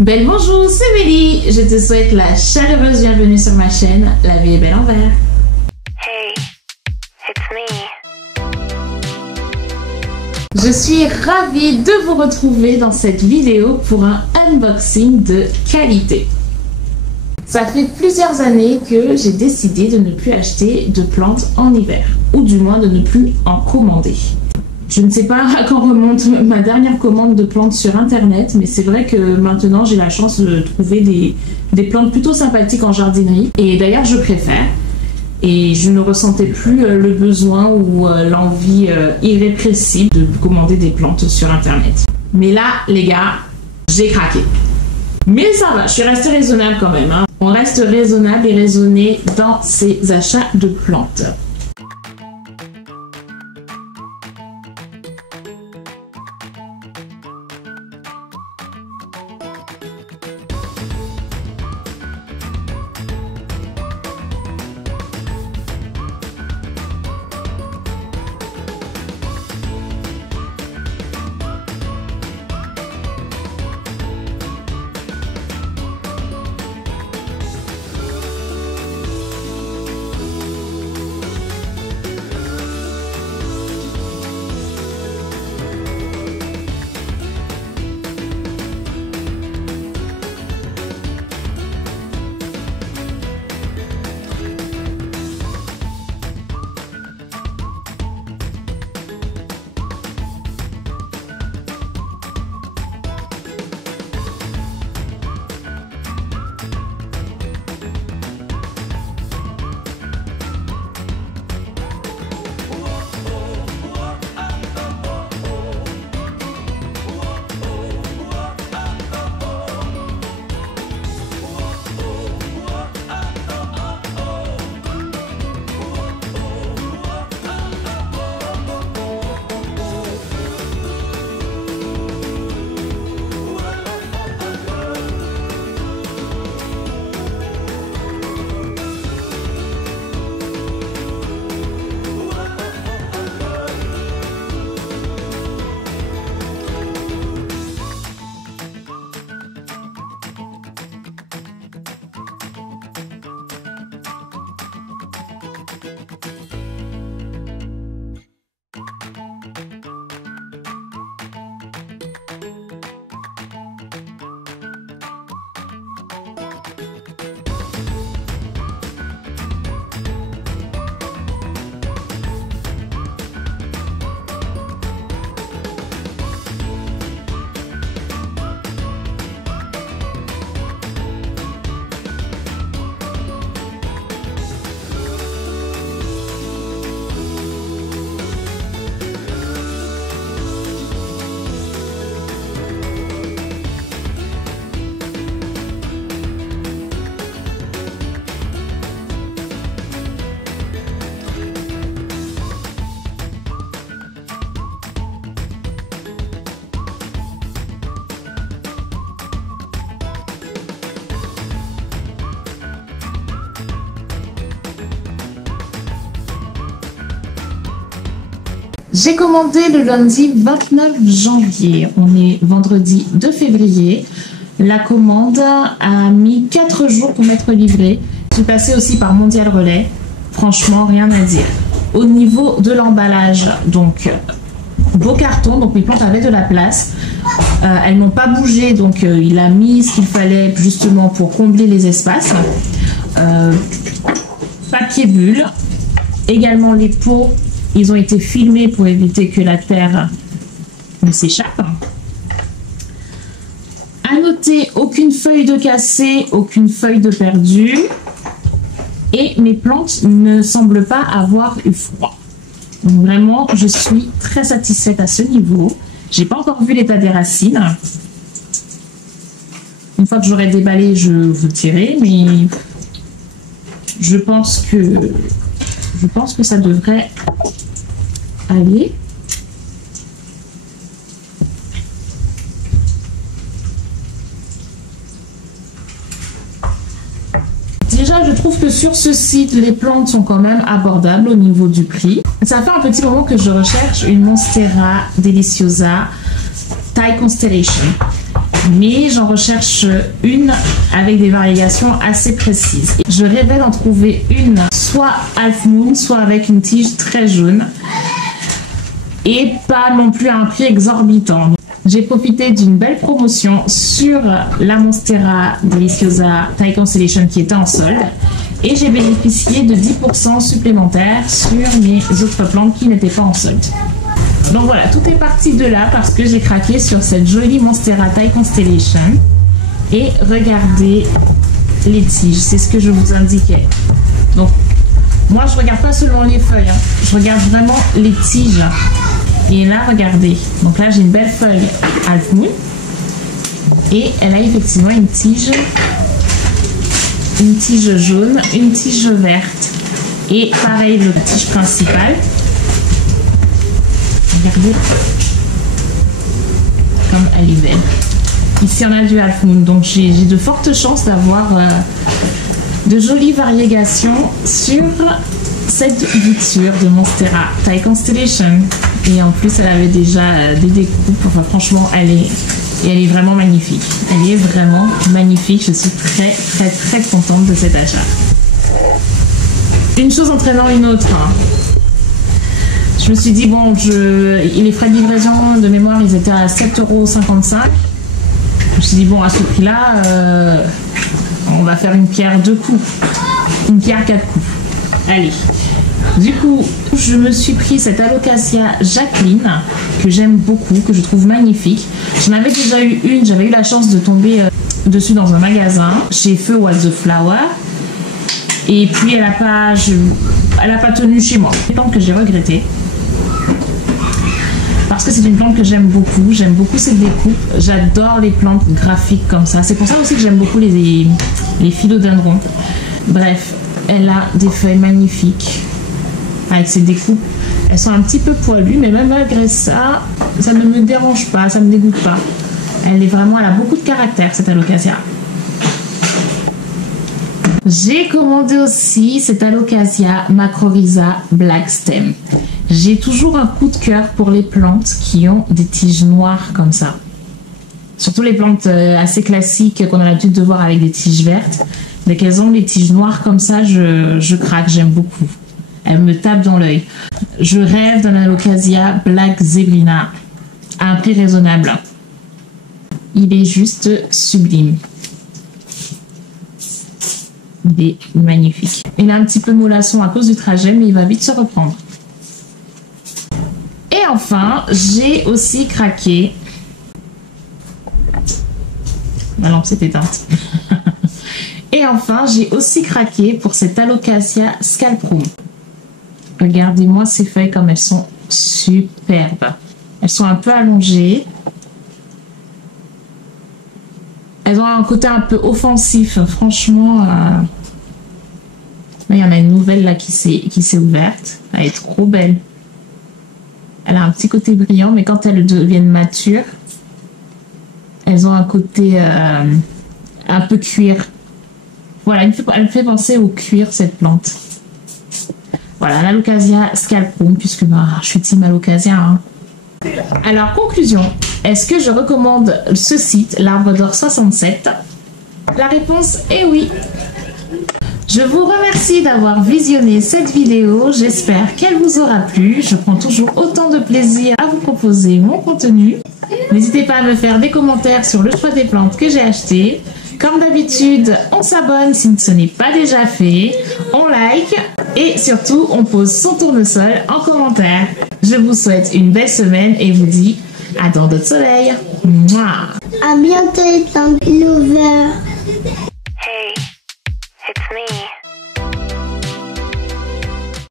Belle bonjour, c'est Mélie. Je te souhaite la chaleureuse bienvenue sur ma chaîne La vie est belle en vert. Hey, it's me. Je suis ravie de vous retrouver dans cette vidéo pour un unboxing de qualité. Ça fait plusieurs années que j'ai décidé de ne plus acheter de plantes en hiver, ou du moins de ne plus en commander. Je ne sais pas à quand remonte ma dernière commande de plantes sur internet, mais c'est vrai que maintenant j'ai la chance de trouver des plantes plutôt sympathiques en jardinerie. Et d'ailleurs je préfère. Et je ne ressentais plus le besoin ou l'envie irrépressible de commander des plantes sur internet. Mais là, les gars, j'ai craqué. Mais ça va, je suis restée raisonnable quand même. Hein. On reste raisonnable et raisonné dans ses achats de plantes. J'ai commandé le lundi 29 janvier. On est vendredi 2 février. La commande a mis 4 jours pour m'être livrée. Je suis passée aussi par Mondial Relais. Franchement, rien à dire. Au niveau de l'emballage, donc beau carton, donc mes plantes avaient de la place. Elles n'ont pas bougé, donc il a mis ce qu'il fallait justement pour combler les espaces. Papier bulle. Également les pots. Ils ont été filmés pour éviter que la terre ne s'échappe. À noter, aucune feuille de cassée, aucune feuille de perdue. Et mes plantes ne semblent pas avoir eu froid. Donc vraiment, je suis très satisfaite à ce niveau. J'ai pas encore vu l'état des racines. Une fois que j'aurai déballé, je vous dirai. Mais je pense que ça devrait aller. Déjà, je trouve que sur ce site, les plantes sont quand même abordables au niveau du prix. Ça fait un petit moment que je recherche une Monstera Deliciosa Thai Constellation. mais j'en recherche une avec des variations assez précises. Je rêvais d'en trouver une soit half moon, soit avec une tige très jaune et pas non plus à un prix exorbitant. J'ai profité d'une belle promotion sur la Monstera Deliciosa Thai Constellation qui était en solde et j'ai bénéficié de 10% supplémentaires sur mes autres plantes qui n'étaient pas en solde. Donc voilà, tout est parti de là parce que j'ai craqué sur cette jolie Monstera Thai Constellation. Et regardez les tiges, c'est ce que je vous indiquais. Donc moi je regarde pas seulement les feuilles, hein. Je regarde vraiment les tiges. Et là regardez, donc là j'ai une belle feuille half moon et elle a effectivement une tige jaune, une tige verte et pareil le tige principal. Regardez comme elle est belle. Ici on a du half moon, donc j'ai de fortes chances d'avoir de jolies variations sur cette bouture de Monstera Thai Constellation. Et en plus elle avait déjà des découpes, enfin franchement elle est vraiment magnifique. Elle est vraiment magnifique, je suis très contente de cet achat. Une chose entraînant une autre. Hein. Je me suis dit bon, les frais de livraison de mémoire ils étaient à 7,55 €. Je me suis dit bon, à ce prix là on va faire une pierre 2 coups, une pierre 4 coups. Allez, du coup je me suis pris cette Alocasia Jacqueline que j'aime beaucoup, que je trouve magnifique. J'en avais déjà eu une, j'avais eu la chance de tomber dessus dans un magasin chez Feu What the Flower et puis elle a pas tenu chez moi. C'est une plante que j'ai regretté parce que c'est une plante que j'aime beaucoup cette découpe, j'adore les plantes graphiques comme ça, c'est pour ça aussi que j'aime beaucoup les philodendrons. Bref, elle a des feuilles magnifiques avec ses découpes, elles sont un petit peu poilues mais même malgré ça, ça ne me dérange pas, ça ne me dégoûte pas. Elle a beaucoup de caractère cette Alocasia. J'ai commandé aussi cette Alocasia Macrorhiza Black Stem. J'ai toujours un coup de cœur pour les plantes qui ont des tiges noires comme ça. Surtout les plantes assez classiques qu'on a l'habitude de voir avec des tiges vertes. Dès qu'elles ont des tiges noires comme ça, je craque, j'aime beaucoup. Elles me tapent dans l'œil. Je rêve d'un Alocasia Black Zebrina à un prix raisonnable. Il est juste sublime. Il est magnifique. Il a un petit peu de mollasson à cause du trajet, mais il va vite se reprendre. Et enfin, j'ai aussi craqué. Ma lampe s'est éteinte. Et enfin, j'ai aussi craqué pour cette Alocasia Scalprum. Regardez-moi ces feuilles comme elles sont superbes. Elles sont un peu allongées. Elles ont un côté un peu offensif, franchement. Là, il y en a une nouvelle là qui s'est ouverte. Elle est trop belle. Elle a un petit côté brillant, mais quand elles deviennent matures, elles ont un côté un peu cuir. Voilà, elle me fait penser au cuir cette plante. Voilà, l'Alocasia Scalprum, puisque je suis team Alocasia. Hein. Alors, conclusion. Est-ce que je recommande ce site, l'Arbre d'Or 67? La réponse est oui. Je vous remercie d'avoir visionné cette vidéo. J'espère qu'elle vous aura plu. Je prends toujours autant de plaisir à vous proposer mon contenu. N'hésitez pas à me faire des commentaires sur le choix des plantes que j'ai achetées. Comme d'habitude, on s'abonne si ce n'est pas déjà fait. On like et surtout, on pose son tournesol en commentaire. Je vous souhaite une belle semaine et vous dis à dans d'autres soleils. Mouah. À bientôt les plantes lovers.